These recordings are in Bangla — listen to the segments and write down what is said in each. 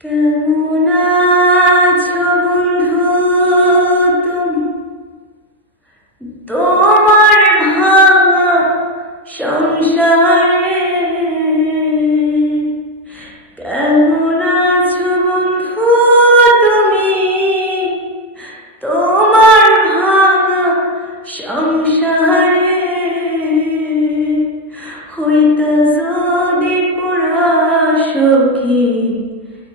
কেমন আছো বন্ধু তুমি? তোমার ভাঙা সংসারে কেমন আছো বন্ধু তুমি? তোমার ভাঙা সংসারে হইতা যদি পোড়া সখী,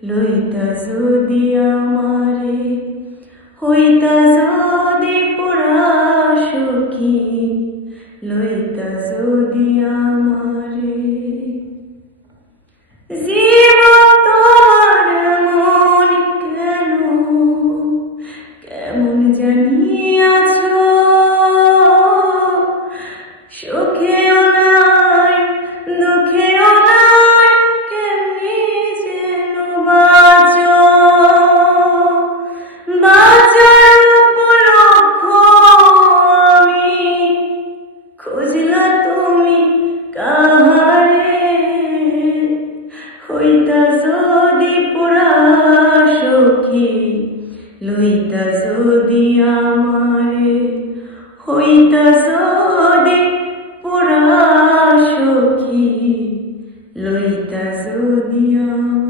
লইতা যদি আমারে, হইতা যদি পোড়া সখী, লইতা যদি আমারে। জীবন তোমার এমন কেন, কেমন জানি আছো, সুখেও নাই দুঃখেও নাই, কেমনি যেন বাঁচো। বাঁচার উপলক্ষ আমি খুঁজলা তুমি কাহারে, হইতা যদি পোড়া সখী, লইতা যদি আমারে, হইতা যদি পোড়া সখী, লইতা যদি আমারে।